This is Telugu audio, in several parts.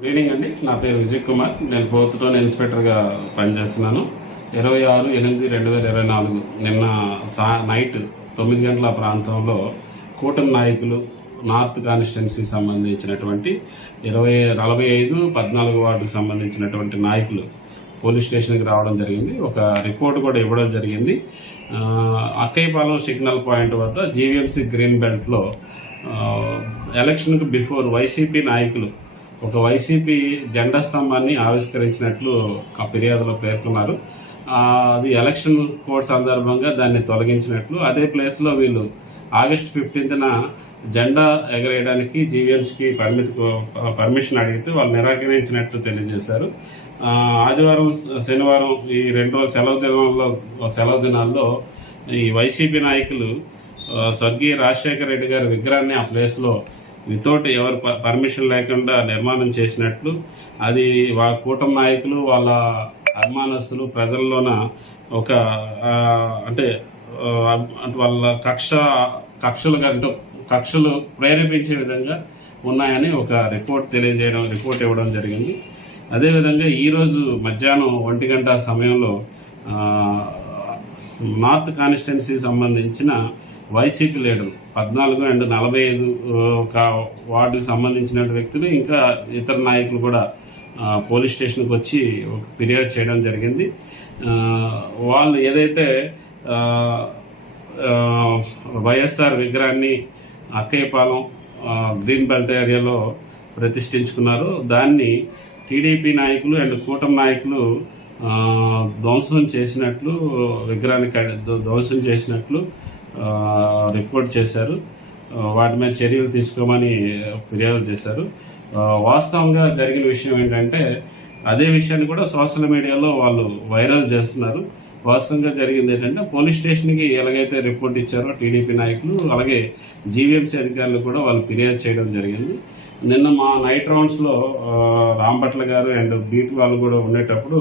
గుడ్ ఈవినింగ్ అండి. నా పేరు విజయ్ కుమార్. నేను ప్రభుత్వం ఇన్స్పెక్టర్గా పనిచేస్తున్నాను. 26/8/2024 నిన్న నైట్ 9 గంటల ప్రాంతంలో కూటమి నాయకులు నార్త్ కాన్స్టిట్యున్సీ సంబంధించినటువంటి 45-14 వార్డుకు సంబంధించినటువంటి నాయకులు పోలీస్ స్టేషన్కి రావడం జరిగింది. ఒక రిపోర్ట్ కూడా ఇవ్వడం జరిగింది. అక్కయ్యపాలెం సిగ్నల్ పాయింట్ వద్ద జీవీఎంసీ గ్రీన్ బెల్ట్లో ఎలక్షన్కు బిఫోర్ వైసీపీ నాయకులు ఒక వైసీపీ జెండా స్తంభాన్ని ఆవిష్కరించినట్లు ఒక ఫిర్యాదులో పేర్కొన్నారు. అది ఎలక్షన్ కోడ్ సందర్భంగా దాన్ని తొలగించినట్లు, అదే ప్లేస్లో వీళ్ళు ఆగస్టు 15న జెండా ఎగరేయడానికి జీవీఎంసీకి పర్మిషన్ అడిగితే వాళ్ళు నిరాకరించినట్లు తెలియజేశారు. ఆదివారం, శనివారం ఈ 2 రోజుల సెలవు దినాల్లో ఈ వైసీపీ నాయకులు స్వర్గీయ రాజశేఖర రెడ్డి గారి విగ్రహాన్ని ఆ ప్లేస్లో వితౌట్ ఎవరు పర్మిషన్ లేకుండా నిర్మాణం చేసినట్లు, అది వాళ్ళ కూటమి నాయకులు వాళ్ళ అభిమానస్తులు ప్రజల్లోన ఒక అంటే వాళ్ళ కక్షలు ప్రేరేపించే విధంగా ఉన్నాయని ఒక రిపోర్ట్ ఇవ్వడం జరిగింది. అదేవిధంగా ఈరోజు మధ్యాహ్నం 1 గంట సమయంలో నార్త్ కాన్స్టిట్యున్సీ సంబంధించిన వైసీపీ లీడర్లు 14 అండ్ 45 వార్డుకు సంబంధించిన వ్యక్తులు ఇంకా ఇతర నాయకులు కూడా పోలీస్ స్టేషన్కి వచ్చి ఒక ఫిర్యాదు చేయడం జరిగింది. వాళ్ళు ఏదైతే వైఎస్ఆర్ విగ్రహాన్ని అక్కయ్యపాలెం గ్రీన్ బెల్ట్ ఏరియాలో ప్రతిష్ఠించుకున్నారో దాన్ని టీడీపీ నాయకులు అండ్ కూటమి నాయకులు ధ్వంసం చేసినట్లు, విగ్రహాన్ని ధ్వంసం చేసినట్లు రిపోర్ట్ చేశారు. వాటి మీద చర్యలు తీసుకోమని ఫిర్యాదు చేశారు. వాస్తవంగా జరిగిన విషయం ఏంటంటే అదే విషయాన్ని కూడా సోషల్ మీడియాలో వాళ్ళు వైరల్ చేస్తున్నారు. వాస్తవంగా జరిగింది ఏంటంటే పోలీస్ స్టేషన్కి ఎలాగైతే రిపోర్ట్ ఇచ్చారో టీడీపీ నాయకులు, అలాగే జీవీఎంసీ అధికారులు కూడా వాళ్ళు ఫిర్యాదు చేయడం జరిగింది. నిన్న మా నైట్ రౌండ్స్లో రాంపట్ల గారు అండ్ బీట్ వాళ్ళు కూడా ఉండేటప్పుడు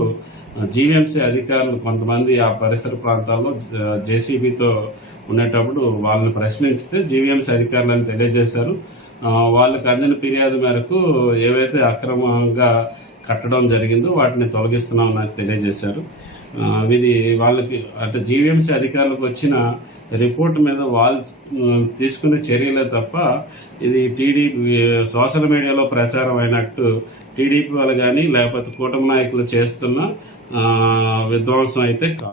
జీవీఎంసీ అధికారులు కొంతమంది ఆ పరిసర ప్రాంతాల్లో జేసీబీతో ఉండేటప్పుడు వాళ్ళని ప్రశ్నించితే జీవీఎంసీ అధికారులను తెలియజేశారు. వాళ్ళకి అందిన ఫిర్యాదు మేరకు ఏవైతే అక్రమంగా కట్టడం జరిగిందో వాటిని తొలగిస్తున్నామని తెలియజేశారు. ఇది వాళ్ళకి అంటే జీవీఎంసీ అధికారులకు వచ్చిన రిపోర్ట్ మీద వాళ్ళు తీసుకునే చర్యలే తప్ప ఇది టీడీపీ సోషల్ మీడియాలో ప్రచారం అయినట్టు టీడీపీ వాళ్ళు కానీ లేకపోతే కూటమి నాయకులు చేస్తున్న విధ్వంసం అయితే కాదు.